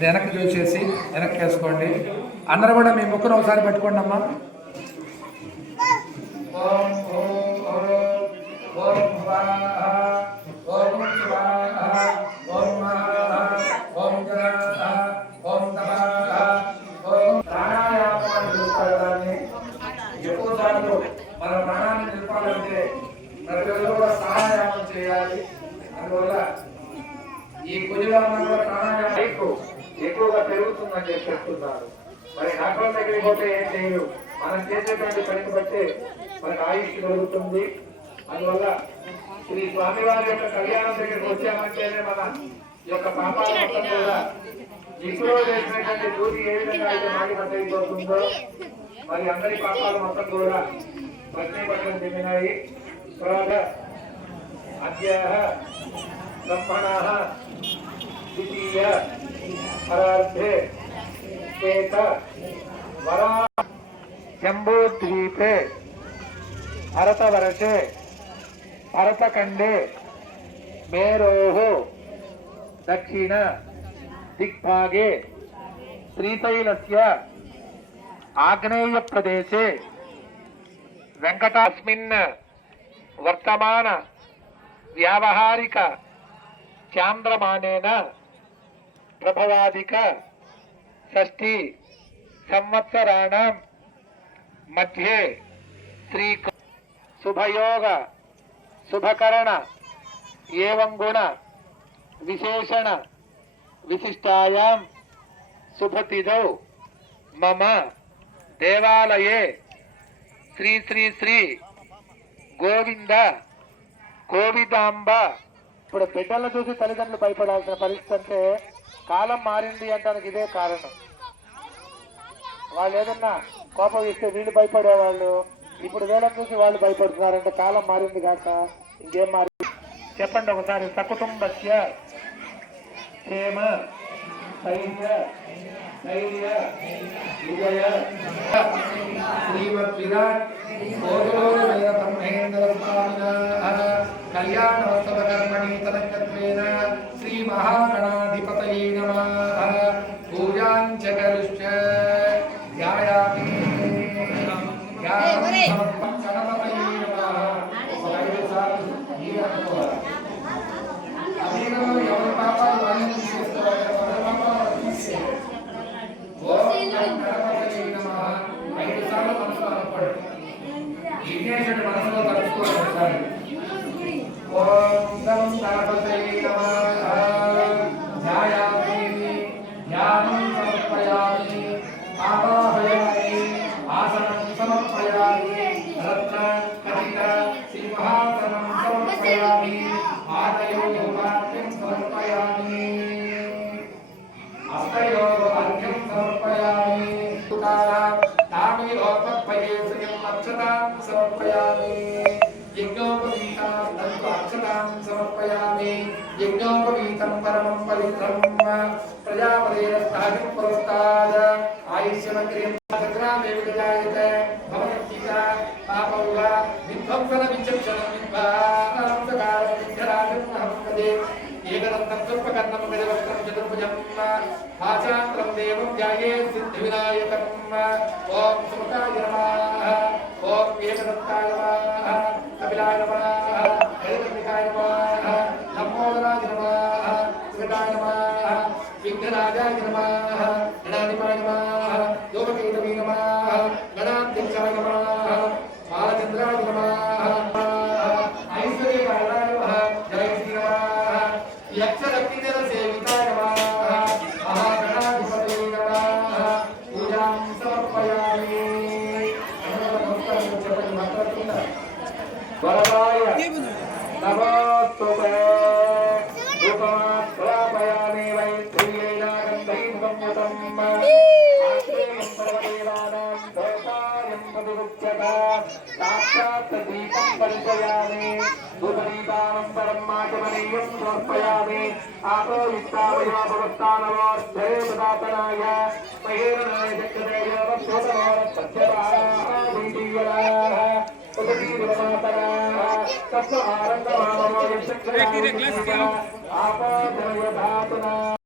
అది వెనక్కి చూసేసి వెనక్కి వేసుకోండి. అందరూ కూడా మీ ముక్కును ఒకసారి పెట్టుకోండి అమ్మా ఓం ఓం ఓం ఓం ఓం ఓం మన ప్రాణాన్ని నిలపాలంటే ప్రతిరోజు కూడా ప్రాణాయామం చేయాలి అందువల్ల ఈ కుజులందరూ కూడా ప్రాణాయామం ఎక్కువగా పెరుగుతుందని చెప్పి చెప్తున్నారు. మరి డాక్టర్ దగ్గరికి పోతే ఏం చేయరు? మనం చేసేటువంటి పనిని బట్టి మనకు ఆయుష్ పెరుగుతుంది. అందువల్ల శ్రీ స్వామివారి యొక్క కళ్యాణం దగ్గరికి వచ్చామంటేనే మన యొక్క పాపాల మొత్తం కూడా ఇప్పుడు చేసినటువంటి దూరి ఏ విధంగా అయితే మాటి అయిపోతుందో మరి అందరి పాపాలు మొత్తం కూడా పశ్చిమ పట్టణం చెందినాయి. తర్వాత అద్యాహ బ్రహ్మణ ద్వితీయ పరార్థే చేత వరా జంబూద్వీపే భరతవర్షే భరతఖండే మేరోः దక్షిణ దిగ్భాగే శ్రీశైలస్య ఆగ్నేయప్రదేశే వెంకటాస్మిన్ వర్తమాన వ్యావహారిక చాంద్రమానేన ప్రభవాదిక షష్ఠి సంవత్సరాణం మధ్యే శ్రీ శుభయోగ శుభకరణ ఏవం గుణ విశేషణ విశిష్టాయాం శుభతిథౌ మమ దేవాలయే శ్రీ శ్రీ శ్రీ గోవింద గోవిదాంబ ఇప్పుడు బిడ్డలను చూసి తల్లిదండ్రులు భయపడాల్సిన పరిస్థితి అంటే కాలం మారింది అంటానికి ఇదే కారణం. వాళ్ళు ఏదన్నా కోపం ఇస్తే వీళ్ళు భయపడేవాళ్ళు ఇప్పుడు వేలం చూసి వాళ్ళు భయపడుతున్నారంటే కాలం మారింది కాక ఇంకేం మారి చెప్పండి ఒకసారి. సకుటుంబస్య క్షేమ ధైర్య ధైర్య విజయ శ్రీమద్ విరాట్ అదేవిధంగా ఎవరి పాపాలు వాళ్ళు తీసేసుకోవాలి ఎవరి పాపాలు వాళ్ళు తీసేయాలి. ఓం గణపతయే నమః ఐదు సార్లు మనసులో అనుకోండి విఘ్నేశుడి మనసులో తలుచుకోండి ఒకసారి ఓం గం గణపతయే నమః ధ్యాయామి ధ్యానం సమర్పయామి ఆవాహయామి ఆసనం సమర్పయామి రత్న కటిక అక్షతాం సమర్పయామి. యజ్ఞోపవీతం పరమం పవిత్రం ప్రజాపదేరస్తాహిం పురస్తాద ఆయుష్యమగ్రియం సగ్రామే విజాయతే భవత్తిక పాపౌగ విధ్వంసన విచక్షణం విద్వాంసకారం విద్యరాజం అహం వదే ఏకదంతం సర్పకర్ణం గజవక్రం చతుర్భుజం ఆచాత్రం దేవం ధ్యాయే సిద్ధివినాయకం ఓం సుమకాయ నమః. ఓం ఏకదంతాయ నమః. కపిలాయ నమః. విఘ్నరాజాయ నమః గణాధిపాయ నమః యోగకేతవే నమః గణాధ్యక్షాయ నమః బాలచంద్రాయ నమః ఐశ్వర్యకారాయ నమః జయ శ్రీ నమః యక్షరక్తిజల సేవితాయ నమః మహాగణాధిపతే నమః పూజాం సమర్పయామి నమస్కారం చెప్పండి మాట్లాడుతున్నా వరదాయ నమోస్తుతే రూపమాశ్రాపయామి గంధైముఖం ఆశ్రయం సర్వదేవానాం దేవతాయం పదిముచ్యత సాక్షాత్ దీపం పరిచయామి ధూపదీపానం పరం మాచమనీయం సమర్పయామి ఆపో విత్తావయో భవత్తానవోద్ధే ప్రదాతనాయ